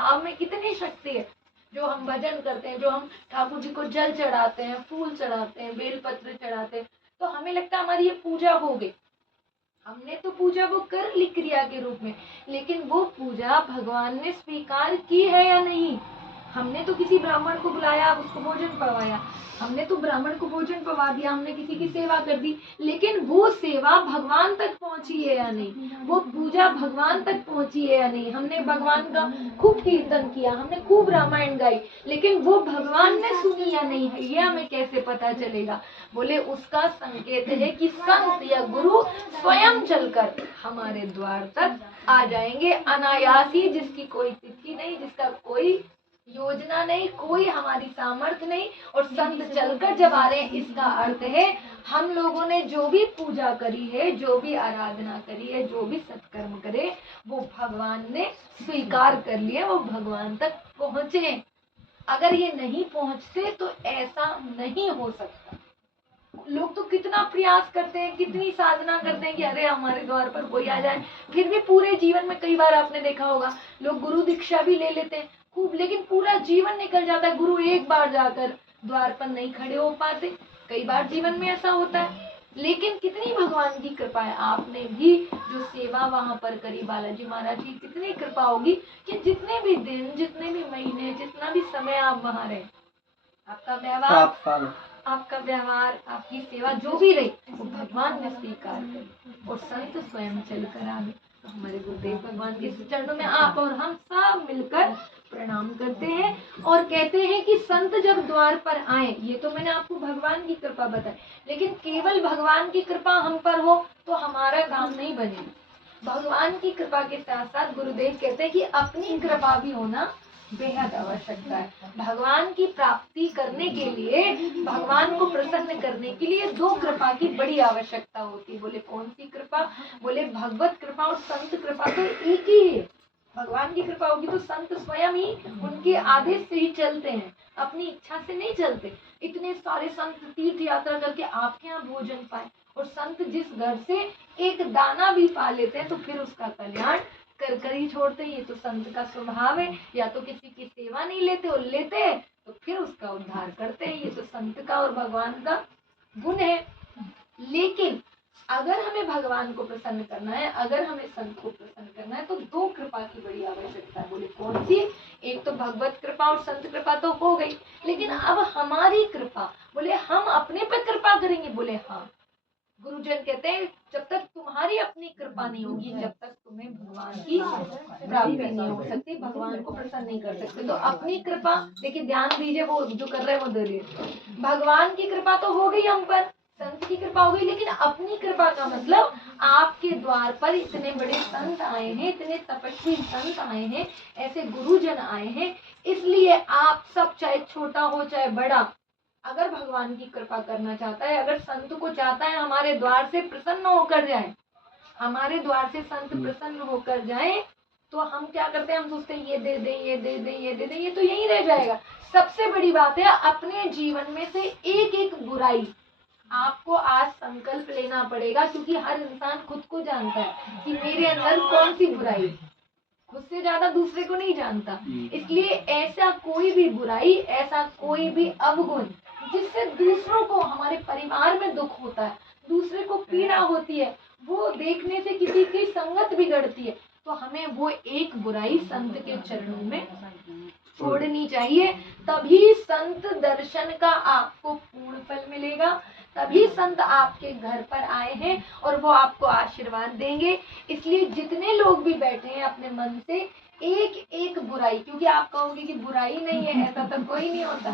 आप में कितनी शक्ति है। जो हम भजन करते हैं, जो हम ठाकुर जी को जल चढ़ाते हैं, फूल चढ़ाते हैं, बेलपत्र चढ़ाते हैं, तो हमें लगता है हमारी ये पूजा हो गई, हमने तो पूजा वो कर ली क्रिया के रूप में, लेकिन वो पूजा भगवान ने स्वीकार की है या नहीं। हमने तो किसी ब्राह्मण को बुलाया, उसको भोजन पवाया, हमने तो ब्राह्मण को भोजन पवा दिया, हमने किसी की सेवा कर दी, लेकिन वो सेवा भगवान तक पहुंची है या नहीं, वो पूजा भगवान तक पहुंची है या नहीं। हमने भगवान का खूब कीर्तन किया, हमने खूब रामायण गाई, लेकिन वो भगवान ने सुनी या नहीं है, ये हमें कैसे पता चलेगा। बोले उसका संकेत है कि संत या गुरु स्वयं चलकर हमारे द्वार तक आ जाएंगे अनायास ही, जिसकी कोई तिथि नहीं, जिसका कोई योजना नहीं, कोई हमारी सामर्थ्य नहीं, और संत चलकर जब आ रहे हैं, इसका अर्थ है हम लोगों ने जो भी पूजा करी है, जो भी आराधना करी है, जो भी सत्कर्म करे, वो भगवान ने स्वीकार कर लिया, वो भगवान तक पहुंचे। अगर ये नहीं पहुंचते तो ऐसा नहीं हो सकता। लोग तो कितना प्रयास करते हैं, कितनी साधना करते हैं कि अरे हमारे द्वार पर कोई आ जाए, फिर भी पूरे जीवन में कई बार आपने देखा होगा लोग गुरु दीक्षा भी ले लेते हैं खूब, लेकिन पूरा जीवन निकल जाता है, गुरु एक बार जाकर द्वार पर नहीं खड़े हो पाते। कई बार जीवन में ऐसा होता है, लेकिन कितनी भगवान की कृपा है। आपने भी जो सेवा वहां पर करी, बालाजी महाराज की कितनी कृपा होगी कि जितने भी दिन, जितने भी महीने, जितना भी समय आप वहां रहे, आपका व्यवहार, आपका व्यवहार, आपकी सेवा जो भी रही, वो भगवान ने स्वीकार करी, और संत स्वयं चल कर आ गए। तो हमारे गुरुदेव भगवान के चरणों में आप और हम सब मिलकर प्रणाम करते हैं और कहते हैं कि संत जब द्वार पर आए, ये तो मैंने आपको भगवान की कृपा बताई, लेकिन केवल भगवान की कृपा हम पर हो तो हमारा काम नहीं बनेगा। भगवान की कृपा के साथ साथ गुरुदेव कहते हैं कि अपनी कृपा भी होना बेहद आवश्यकता है। भगवान की प्राप्ति करने के लिए, भगवान को प्रसन्न करने के लिए दो कृपा की बड़ी आवश्यकता होती है। बोले कौन सी कृपा? बोले भगवत कृपा और संत कृपा तो एक ही है। भगवान की कृपा होगी तो संत स्वयं ही उनके आदेश से ही चलते हैं, अपनी इच्छा से नहीं चलते। इतने सारे संत तीर्थ यात्रा करके आपके यहाँ भोजन पाए, और संत जिस घर से एक दाना भी पा लेते हैं तो फिर उसका कल्याण कर कर ही छोड़ते हैं। ये तो संत का स्वभाव है, या तो किसी की सेवा नहीं लेते, और लेते तो फिर उसका उद्धार करते हैं। ये तो संत का और भगवान का गुण है। लेकिन अगर हमें भगवान को प्रसन्न करना है, अगर हमें संत को प्रसन्न करना है, तो दो कृपा की बड़ी आवश्यकता है। बोले कौन सी? एक तो भगवत कृपा और संत कृपा तो हो गई, लेकिन अब हमारी कृपा, बोले हम अपने पर कृपा करेंगे। बोले हाँ, गुरुजन कहते हैं जब तक तुम्हारी अपनी कृपा नहीं होगी, जब तक तुम्हें भगवान की प्राप्ति नहीं हो सकती, भगवान को प्रसन्न नहीं कर सकते। तो अपनी कृपा, देखिए ध्यान दीजिए, वो जो कर रहे हैं वो दे, भगवान की कृपा तो हो गई हम पर, संत की कृपा हो गई, लेकिन अपनी कृपा का मतलब आपके द्वार पर इतने बड़े संत आए हैं, इतने तपस्वी संत आए हैं, ऐसे गुरुजन आए हैं, इसलिए आप सब चाहे छोटा हो चाहे बड़ा, अगर भगवान की कृपा करना चाहता है, अगर संत को चाहता है हमारे द्वार से प्रसन्न होकर जाए, हमारे द्वार से संत प्रसन्न होकर जाए, तो हम क्या करते हैं? हम सोचते हैं ये दे दें, ये दे दें, ये दे दें, ये तो यही रह जाएगा। सबसे बड़ी बात है अपने जीवन में से एक एक बुराई आपको आज संकल्प लेना पड़ेगा, क्योंकि हर इंसान खुद को जानता है कि मेरे अंदर कौन सी बुराई, खुद से ज्यादा दूसरे को नहीं जानता। इसलिए ऐसा कोई भी बुराई, ऐसा कोई भी अवगुण जिससे दूसरों को, हमारे परिवार में दुख होता है, दूसरे को पीड़ा होती है, वो देखने से किसी की संगत बिगड़ती है, तो हमें वो एक बुराई संत के चरणों में छोड़नी चाहिए। तभी संत दर्शन का आपको पूर्ण फल मिलेगा, तभी संत आपके घर पर आए हैं और वो आपको आशीर्वाद देंगे। इसलिए जितने लोग भी बैठे हैं अपने मन से एक एक बुराई, क्योंकि आप कहोगे कि बुराई नहीं है, ऐसा तो कोई नहीं होता,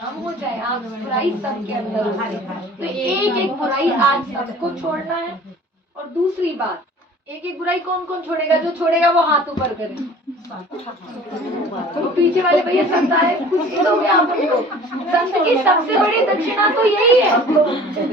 हम हो जाए आप, बुराई सबके अंदर होती है, तो एक एक बुराई आज सबको छोड़ना है। और दूसरी बात, एक एक बुराई कौन कौन छोड़ेगा? जो छोड़ेगा वो हाथ ऊपर करे, तो पीछे वाले भैया संत आए, कुछ दोगे आप उनको? संत की सबसे बड़ी दक्षिणा तो यही है,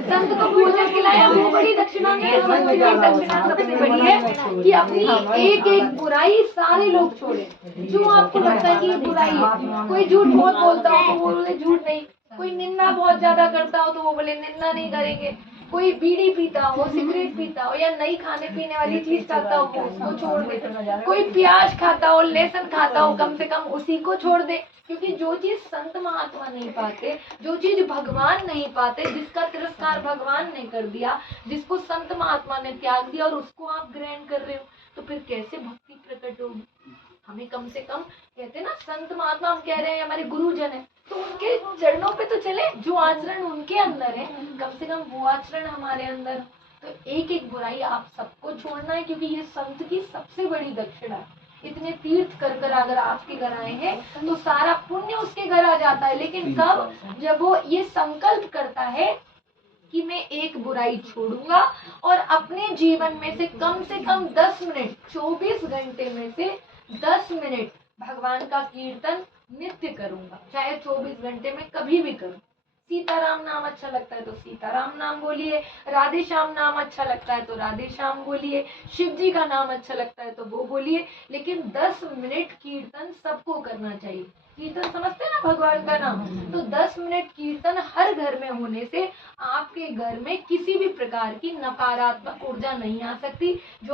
संत को भोजन खिलाया, वो बड़ी दक्षिणा नहीं है। संत की दक्षिणा सबसे बड़ी है कि अपनी एक एक बुराई सारे लोग छोड़े। जो आपको लगता है कि ये बुराई है, कोई झूठ बहुत बोलता हो तो वो बोले झूठ नहीं, कोई निंदा बहुत ज्यादा करता हो तो वो बोले निंदा नहीं करेंगे, कोई बीड़ी पीता हो, सिगरेट पीता हो या नई खाने पीने वाली चीज खाता हो वो उसको छोड़ दे, कोई प्याज खाता हो, लहसुन खाता हो, कम से कम उसी को छोड़ दे। क्योंकि जो चीज संत महात्मा नहीं पाते, जो चीज भगवान नहीं पाते, जिसका तिरस्कार भगवान ने कर दिया, जिसको संत महात्मा ने त्याग दिया और उसको आप ग्रहण कर रहे हो, तो फिर कैसे भक्ति प्रकट होगी। हमें कम से कम, कहते हैं ना संत महात्मा, हम कह रहे हैं हमारे गुरुजन है, तो उनके चरणों पे तो चले, जो आचरण उनके अंदर है कम से कम वो आचरण हमारे अंदर। तो एक एक बुराई आप सबको छोड़ना है, क्योंकि ये संत की सबसे बड़ी दक्षिणा है। इतने तीर्थ कर कर अगर आपके घर आए हैं तो सारा पुण्य उसके घर आ जाता है, लेकिन कब, जब वो ये संकल्प करता है कि मैं एक बुराई छोड़ूंगा और अपने जीवन में से कम 10 मिनट, 24 घंटे में से 10 मिनट भगवान का कीर्तन नित्य करूंगा, चाहे 24 घंटे में कभी भी करूं। सीताराम नाम अच्छा लगता है तो सीताराम नाम बोलिए, राधे श्याम नाम अच्छा लगता है तो राधे श्याम बोलिए, शिव जी का नाम अच्छा लगता है तो वो बोलिए, लेकिन 10 मिनट कीर्तन सबको करना चाहिए। कीर्तन समझते हैं ना, भगवान का नाम, तो 10 मिनट कीर्तन हर घर में होने से आपके घर में किसी भी प्रकार की नकारात्मक ऊर्जा नहीं आ सकती। जो